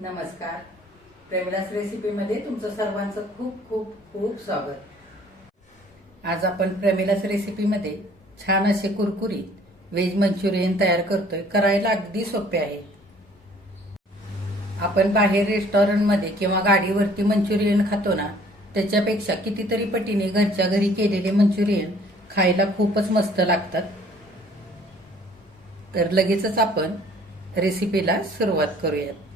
नमस्कार. प्रेमलास रेसिपीमध्ये तुमचं सर्वांचं खूप खूप खूप स्वागत. आज आपण प्रेमिलास रेसिपीमध्ये छान असे कुरकुरीत व्हेज मंचुरियन तयार करतोय. करायला अगदी सोपे आहे. आपण बाहेर रेस्टॉरंटमध्ये किंवा गाडीवरती मंचुरियन खातो ना त्याच्यापेक्षा कितीतरी पटीने घरच्या घरी केलेले मंचुरियन खायला खूपच मस्त लागतात. तर लगेचच आपण रेसिपीला सुरुवात करूयात.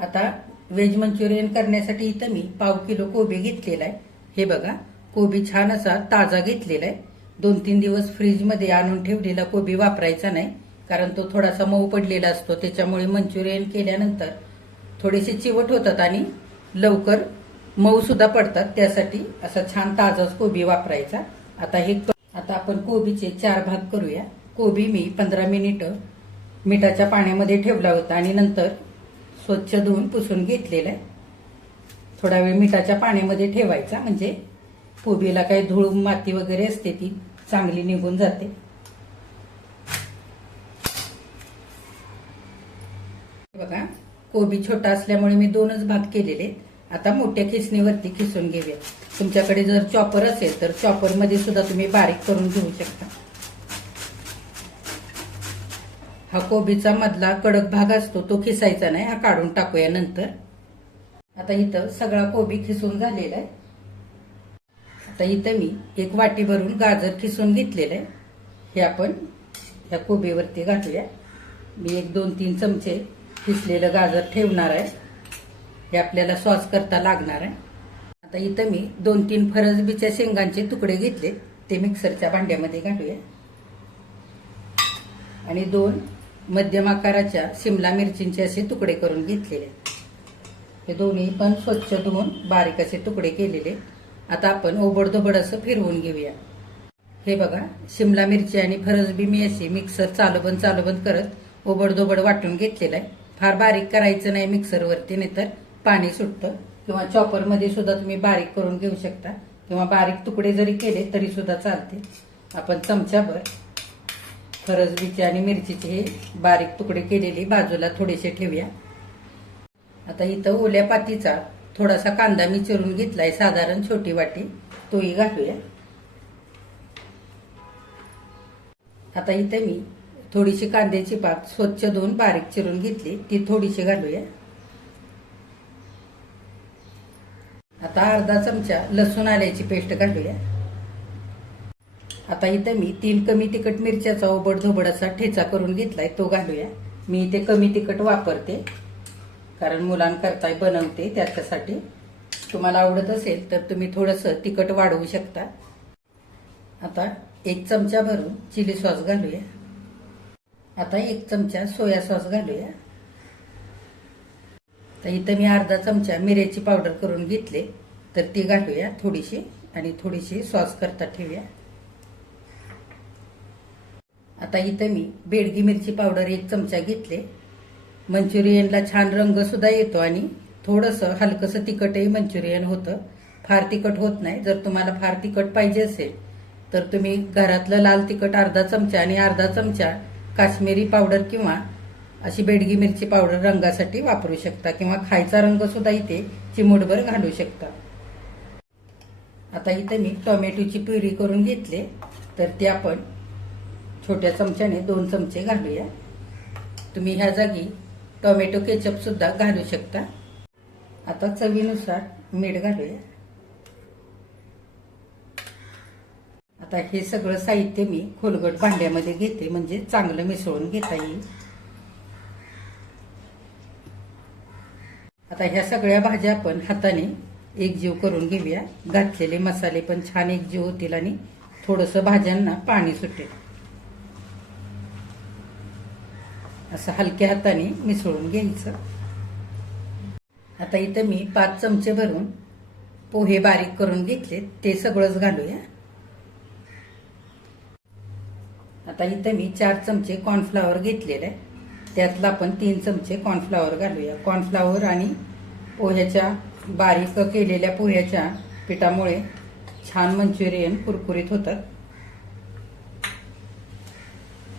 आता व्हेज मंचुरियन करण्यासाठी इथं मी पाव किलो कोबी घेतलेला आहे हे बघा कोबी छान असा ताजा घेतलेला आहे दोन तीन दिवस फ्रीजमध्ये आणून ठेवलेला कोबी वापरायचा नाही कारण तो थोडासा मऊ पडलेला असतो. त्याच्यामुळे मंचुरियन केल्यानंतर थोडेसे चिवट होतात आणि लवकर मऊ सुद्धा पडतात. त्यासाठी असा छान ताजाच कोबी वापरायचा. आता हे आता आपण कोबीचे चार भाग करूया. कोबी मी पंधरा मिनिटं मिठाच्या पाण्यामध्ये ठेवला होता आणि नंतर स्वच्छ धुवून पुसून घेतलेला आहे. थोडा वेळ मिठाच्या पाण्यामध्ये ठेवायचा म्हणजे कोबीला काही धूळ माती वगैरे असते ती चांगली निघून जाते. बघा कोबी छोटा असल्यामुळे मी दोनच भाग केलेले आता मोठ्या खिसणीवरती खिसून घेऊया. तुमच्याकडे जर चॉपर असेल तर चॉपरमध्ये सुद्धा तुम्ही बारीक करून घेऊ शकता. हा कोबीचा मधला कडक भाग असतो तो खिसायचा नाही हा काढून टाकूया नंतर. आता इथं सगळा कोबी खिसून झालेला आहे. आता इथं मी एक वाटी भरून गाजर खिसून घेतलेलं आहे. हे आपण ह्या कोबीवरती घालूया मी एक दोन तीन चमचे खिसलेलं गाजर ठेवणार आहे. हे आपल्याला सॉस करता लागणार आहे. आता इथं मी दोन तीन फरसबीच्या शेंगांचे तुकडे घेतले ते मिक्सरच्या भांड्यामध्ये घालूया. आणि दोन मध्यम आकाराच्या शिमला मिरचींचे असे तुकडे करून घेतलेले. हे दोन्ही पण स्वच्छ धुवून बारीक असे तुकडे केलेले. आता आपण ओबडधोबड असं फिरवून घेऊया. हे बघा शिमला मिरची आणि फरसबी मी अशी मिक्सर चालूबंद चालूबंद करत ओबडधोबड वाटून घेतलेला आहे. फार बारीक करायचं नाही मिक्सरवरती नाहीतर पाणी सुटतं. किंवा चॉपरमध्ये सुद्धा तुम्ही बारीक करून घेऊ शकता. किंवा बारीक तुकडे जरी केले तरी सुद्धा चालते. आपण चमच्याभर फरसबीचे आणि मिरचीचे हे बारीक तुकडे केलेले बाजूला थोडेसे ठेवूया. आता इथं ओल्या पातीचा थोडासा कांदा मी चिरून घेतलाय. साधारण छोटी वाटी. तोही घालूया. आता इथे मी थोडीशी कांद्याची पात स्वच्छ धुवून बारीक चिरून घेतली. ती थोडीशी घालूया. आता अर्धा चमचा लसूण आल्याची पेस्ट घालूया. आता इथं मी तीन कमी तिखट मिरच्याचा ओबड धोबड असा ठेचा करून घेतलाय तो घालूया. मी इथे कमी तिखट वापरते कारण मुलांकरताय बनवते त्याच्यासाठी. तुम्हाला आवडत असेल तर तुम्ही थोडंसं तिखट वाढवू शकता. आता एक चमचा भरून चिली सॉस घालूया. आता एक चमचा सोया सॉस घालूया. तर इथं मी अर्धा चमचा मिऱ्याची पावडर करून घेतले तर ती घालूया थोडीशी आणि थोडीशी सॉस करता ठेवूया. आता इथं मी बेडगी मिरची पावडर एक चमचा घेतले. मंचुरियनला छान रंग सुद्धा येतो आणि थोडंसं हलकंसं तिखटही मंचुरियन होतं. फार तिखट होत नाही. जर तुम्हाला फार तिखट पाहिजे असेल तर तुम्ही घरातलं लाल तिखट अर्धा चमचा आणि अर्धा चमचा काश्मीरी पावडर किंवा अशी बेडगी मिरची पावडर रंगासाठी वापरू शकता किंवा खायचा रंग सुद्धा इथे चिमूटभर घालू शकता. आता इथे मी टोमॅटोची प्युरी करून घेतले. तर ते आपण छोट्या चमच्याने दोन चमचे घालूया. तुम्ही ह्या जागी टोमॅटो केचप सुद्धा घालू शकता. आता चवीनुसार मीठ घालूया. आता हे सगळं साहित्य मी खोलगट भांड्यामध्ये घेते म्हणजे चांगलं मिसळून घेता येईल. आता ह्या सगळ्या भाज्या आपण हाताने एकजीव करून घेऊया. घातलेले मसाले पण छान एकजीव होतील आणि थोडंसं भाज्यांना पाणी सुटेल. असं हलक्या हाताने मिसळून घ्यायचं. आता इथं मी पाच चमचे भरून पोहे बारीक करून घेतले ते सगळंच घालूया. आता इथं मी चार चमचे कॉर्नफ्लावर घेतलेले आहे त्यातला आपण तीन चमचे कॉर्नफ्लावर घालूया. कॉर्नफ्लावर आणि पोह्याच्या बारीक केलेल्या पोह्याच्या पिठामुळे छान मंचुरियन कुरकुरीत होतात.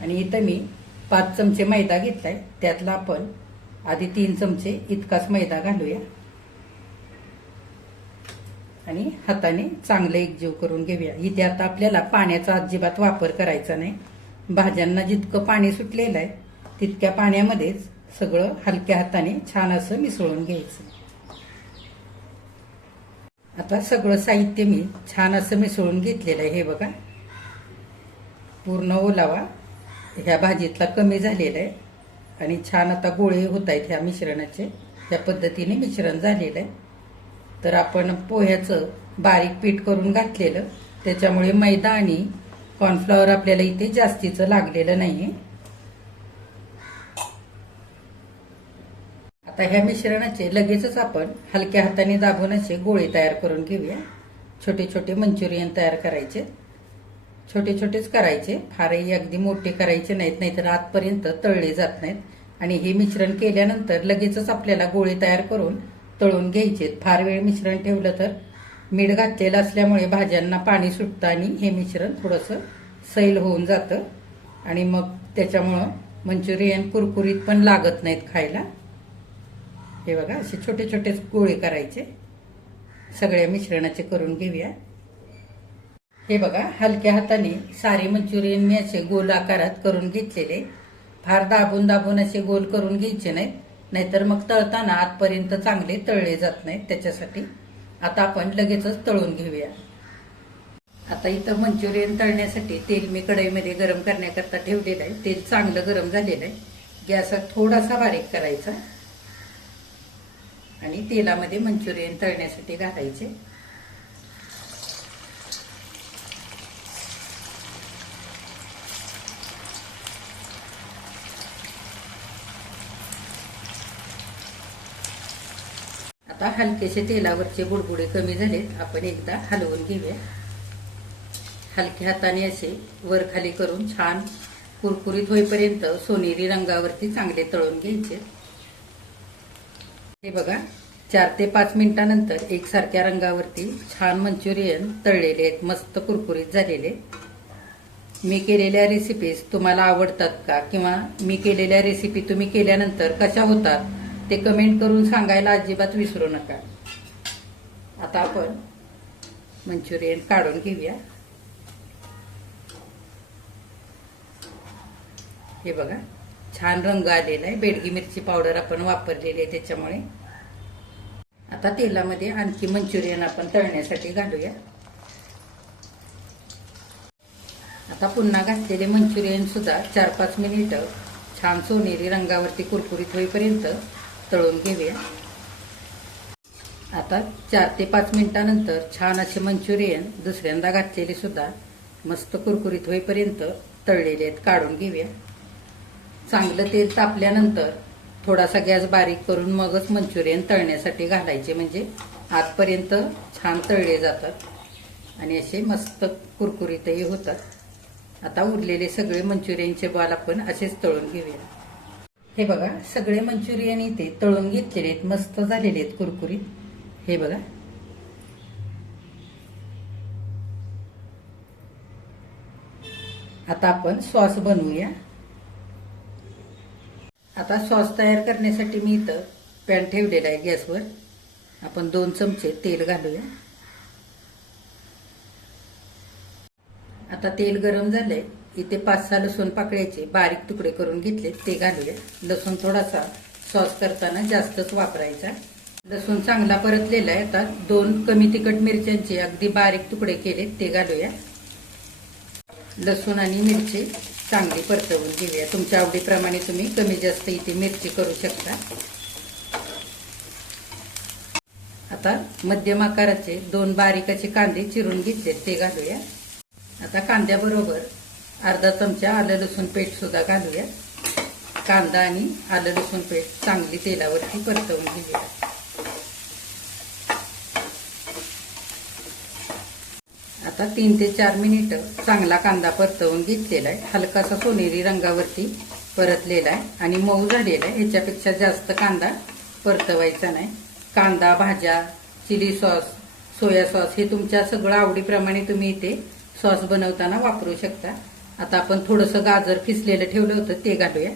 आणि इथं मी पाच चमचे मैदा घेतलाय. त्यातला आपण आधी तीन चमचे इतकाच मैदा घालूया. आणि हाताने चांगलं एकजीव करून घेऊया. इथे आता आपल्याला पाण्याचा अजिबात वापर करायचा नाही. भाज्यांना जितकं पाणी सुटलेलं आहे तितक्या पाण्यामध्येच सगळं हलक्या हाताने छान असं मिसळून घ्यायचं. आता सगळं साहित्य मी छान असं मिसळून घेतलेलं आहे. हे बघा. पूर्ण ओलावा ह्या भाजीतला कमी झालेला आहे. आणि छान आता गोळे होत आहेत ह्या मिश्रणाचे. ह्या पद्धतीने मिश्रण झालेलं आहे. तर आपण पोह्याचं बारीक पीठ करून घातलेलं. त्याच्यामुळे मैदा आणि कॉर्नफ्लॉवर आपल्याला इथे जास्तीचं लागलेलं नाही आता ह्या मिश्रणाचे लगेचच आपण हलक्या हाताने दाबून असे गोळे तयार करून घेऊया. छोटे छोटे मंचुरियन तयार करायचे. छोटे छोटेच करायचे. फारही अगदी मोठे करायचे नाहीत नाहीतर आतपर्यंत तळले जात नाहीत. आणि हे मिश्रण केल्यानंतर लगेचच आपल्याला गोळे तयार करून तळून घ्यायचे. फार वेळ मिश्रण ठेवलं तर मीठ घातलेलं असल्यामुळे भाज्यांना पाणी सुटतं आणि हे मिश्रण थोडंसं सैल होऊन जातं. आणि मग त्याच्यामुळं मंचुरियन कुरकुरीत पण लागत नाहीत खायला. हे बघा असे छोटे छोटे गोळे करायचे. सगळ्या मिश्रणाचे करून घेऊया. हे बघा हलक्या हाताने सारे मंचुरियन मी असे गोल आकारात करून घेतलेले. फार दाबून दाबून असे गोल करून घ्यायचे नाहीत. नाहीतर मग तळताना आतपर्यंत चांगले तळले जात नाहीत त्याच्यासाठी. आता आपण लगेचच तळून घेऊया. आता इथं मंचुरियन तळण्यासाठी तेल मी कढईमध्ये गरम करण्याकरता ठेवलेलं आहे. तेल चांगलं गरम झालेलं आहे. गॅस थोडासा बारीक करायचा. आणि तेलामध्ये मंचुरियन तळण्यासाठी घालायचे. आता हलकेसे तेलावरचे बुडबुडे कमी झालेत. आपण एकदा हलवून घेऊया. हलक्या हाताने असे वर खाली करून छान कुरकुरीत होईपर्यंत सोनेरी रंगावरती चांगले तळून घ्यायचे. हे बघा चार ते पाच मिनिटानंतर एकसारख्या रंगावरती छान मंचुरियन तळलेले आहेत. मस्त कुरकुरीत झालेले. मी केलेल्या रेसिपीज तुम्हाला आवडतात का? किंवा मी केलेल्या रेसिपी तुम्ही केल्यानंतर कशा होतात? ते कमेंट करून सांगायला अजिबात विसरू नका. आता आपण मंचुरियन काढून घेऊया. हे बघा छान रंग आलेला आहे. बेडगी मिरची पावडर आपण वापरलेली आहे त्याच्यामुळे. आता तेलामध्ये आणखी मंचुरियन आपण तळण्यासाठी घालूया. आता पुन्हा घातलेले मंचुरियन सुद्धा चार पाच मिनिटं छान सोनेरी रंगावरती कुरकुरीत होईपर्यंत तळून घेऊया. आता चार ते पाच मिनिटानंतर छान असे मंचुरियन दुसऱ्यांदा घातलेले सुद्धा मस्त कुरकुरीत होईपर्यंत तळलेले आहेत काढून घेऊया. चांगलं तेल तापल्यानंतर थोडासा गॅस बारीक करून मगच मंचुरियन तळण्यासाठी घालायचे म्हणजे आतपर्यंत छान तळले जातात आणि असे मस्त कुरकुरीतही होतात. आता उरलेले सगळे मंचुरियनचे बॉल आपण असेच तळून घेऊया. हे बघा सगळे मंचुरियन इथे तळून घेतलेले आहेत मस्त झालेले आहेत कुरकुरीत. हे बघा. आता आपण सॉस बनवूया. आता सॉस तयार करण्यासाठी मी इथं पॅन ठेवलेला आहे गॅसवर. आपण दोन चमचे तेल घालूया. आता तेल गरम झालंय. इथे पाच सहा लसूण पाकळ्याचे बारीक तुकडे करून घेतले ते घालूया. लसूण थोडासा सॉस करताना जास्तच वापरायचा. लसूण चांगला परतलेला आहे आता. दोन कमी तिखट मिरच्यांचे अगदी बारीक तुकडे केले ते घालूया. लसूण आणि मिरची चांगली परतवून घेऊया. तुमच्या आवडीप्रमाणे तुम्ही कमी जास्त इथे मिरची करू शकता. आता मध्यम आकाराचे दोन बारीकाचे कांदे चिरून घेतले ते घालूया. आता कांद्याबरोबर अर्धा चमचा आलं लसूण पेठ सुद्धा घालूया. कांदा आणि आलं लसूण पेस्ट चांगली तेलावरती परतवून घेऊया. आता तीन ते चार मिनिट चांगला कांदा परतवून घेतलेला आहे. हलकासा सोनेरी रंगावरती परतलेला आहे आणि मऊ झालेला आहे. याच्यापेक्षा जास्त कांदा परतवायचा नाही. कांदा भाज्या चिली सॉस सोया सॉस हे तुमच्या सगळं आवडीप्रमाणे तुम्ही इथे सॉस बनवताना वापरू शकता. आता आपण थोडंसं गाजर किसलेलं ठेवलं होतं ते घालूया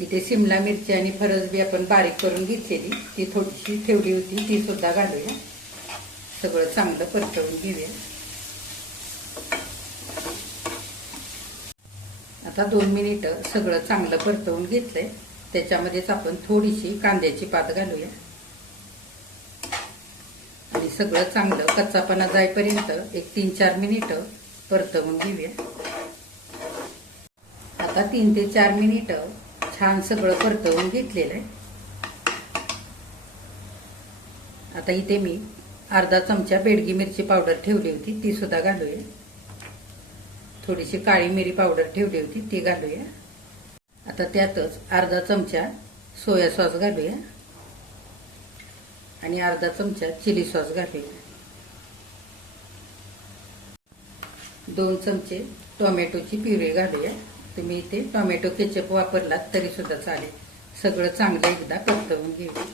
इथे सिमला मिरची आणि फरसबी आपण बारीक करून घेतलेली. ती थोडीशी ठेवली होती ती सुद्धा घालूया सगळं चांगलं परतवून घेऊया. आता दोन मिनिटं सगळं चांगलं परतवून घेतलंय. त्याच्यामध्येच आपण थोडीशी कांद्याची पात घालूया. आणि सगळं चांगलं कच्चापणा जाईपर्यंत एक तीन चार मिनिटं परतवून घेऊया. आता तीन ते चार मिनिटं छान सगळं परतवून घेतलेलं आहे. आता इथे मी अर्धा चमचा बेडगी मिरची पावडर ठेवली होती ती सुद्धा घालूया. थोडीशी काळी मिरी पावडर ठेवली होती ती घालूया. आता त्यातच अर्धा चमचा सोया सॉस घालूया. आणि अर्धा चमचा चिली सॉस घालूया. दोन चमचे टोमॅटोची प्युरी घालूया. तुम्ही इथे टोमॅटो केचप वापरलात तरी सुद्धा चालेल. सगळं चांगलं एकदा परतवून घेऊ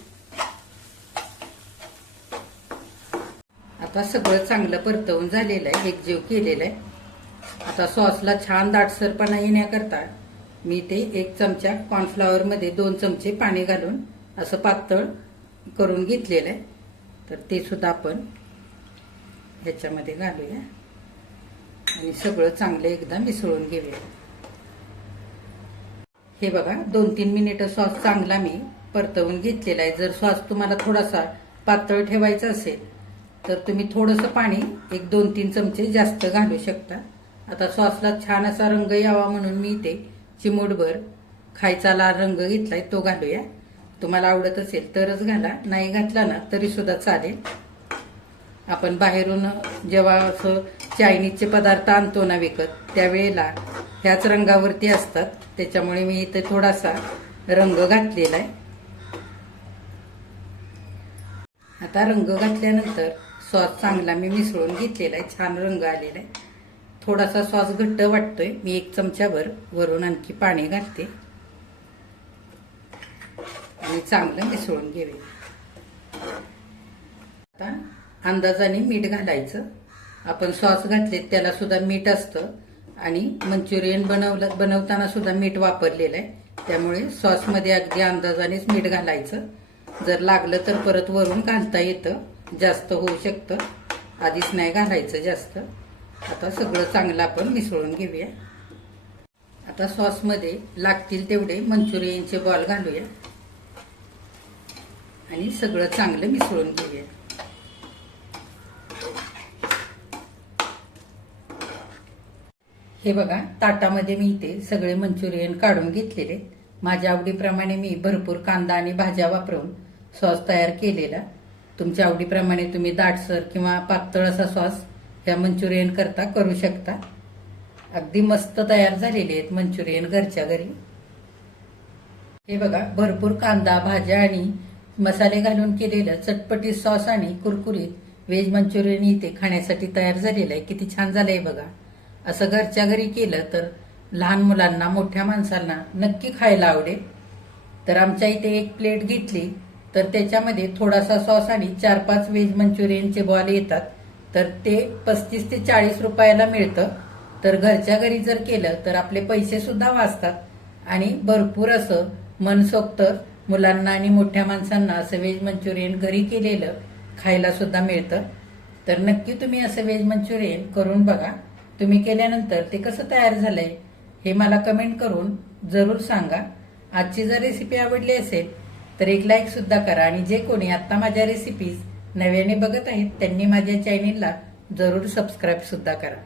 आता सगळं चांगलं परतवून झालेलं आहे. एकजीव केलेलं आहे. आता सॉसला छान दाटसरपणा येण्याकरता मी ते एक चमचा कॉर्नफ्लॉवरमध्ये दोन चमचे पाणी घालून असं पातळ करून घेतलेलं आहे. तर ते सुद्धा आपण ह्याच्यामध्ये घालूया. आणि सगळं चांगलं एकदा मिसळून घेऊया हे बघा दोन तीन मिनिटं सॉस चांगला मी परतवून घेतलेला आहे. जर सॉस तुम्हाला थोडासा पातळ ठेवायचा असेल तर तुम्ही थोडंसं पाणी एक दोन तीन चमचे जास्त घालू शकता. आता सॉसला छान असा रंग यावा म्हणून मी इथे चिमूटभर खायचा लाल रंग घेतलाय तो घालूया. तुम्हाला आवडत असेल तरच घाला नाही घातला ना तरी सुद्धा चालेल. आपण बाहेरून जेव्हा असं चायनीजचे पदार्थ आणतो ना विकत त्यावेळेला ह्याच रंगावरती असतात. त्याच्यामुळे मी इथे थोडासा रंग घातलेला आहे. आता रंग घातल्यानंतर सॉस चांगला मी मिसळून घेतलेला आहे. छान रंग आलेला आहे. थोडासा सॉस घट्ट वाटतोय. मी एक चमच्यावर वरून आणखी पाणी घालते. आणि चांगलं मिसळून घेऊया आता अंदाजाने मीठ घालायचं. आपण सॉस घातले त्याला सुद्धा मीठ असतं. आणि मंचुरियन बनवलं बनवताना सुद्धा मीठ वापरलेलं आहे. त्यामुळे सॉसमध्ये अगदी अंदाजानेच मीठ घालायचं. जर लागलं तर परत वरून घालता येतं. जास्त होऊ शकतं. आधीच नाही घालायचं जास्त. आता सगळं चांगलं आपण मिसळून घेऊया. आता सॉसमध्ये लागतील तेवढे मंचुरियनचे बॉल घालूया. आणि सगळं चांगलं मिसळून घेऊया. हे बघा ताटामध्ये मी इथे सगळे मंचुरियन काढून घेतलेले. माझ्या आवडीप्रमाणे मी भरपूर कांदा आणि भाज्या वापरून सॉस तयार केलेला. तुमच्या आवडीप्रमाणे तुम्ही दाटसर किंवा पातळ असा सॉस ह्या मंचुरियन करता करू शकता. अगदी मस्त तयार झालेले आहेत मंचुरियन घरच्या घरी. हे बघा भरपूर कांदा भाज्या आणि मसाले घालून केलेलं चटपटी सॉस आणि कुरकुरीत व्हेज मंचुरियन इथे खाण्यासाठी तयार झालेलं आहे. किती छान झालंय बघा. असं घरच्या घरी केलं तर लहान मुलांना मोठ्या माणसांना नक्की खायला आवडेल. तर आमच्या इथे एक प्लेट घेतली तर त्याच्यामध्ये थोडासा सॉस आणि चार पाच व्हेज मंचुरियनचे बॉल येतात. तर ते पस्तीस ते चाळीस रुपयाला मिळतं. तर घरच्या घरी जर केलं तर आपले पैसे सुद्धा वाचतात. आणि भरपूर असं मनसोक्त मुलांना आणि मोठ्या माणसांना असं व्हेज मंचुरियन घरी केलेलं खायला सुद्धा मिळतं. तर नक्की तुम्ही असं व्हेज मंचुरियन करून बघा. तुम्ही केल्यानंतर ते कसं तयार झालंय हे मला कमेंट करून जरूर सांगा. आजची जर रेसिपी आवडली असेल तर एक लाईक सुद्धा करा आणि जे कोणी आता माझ्या रेसिपीज नव्याने बघत आहेत त्यांनी माझ्या चॅनेलला जरूर सबस्क्राईब सुद्धा करा.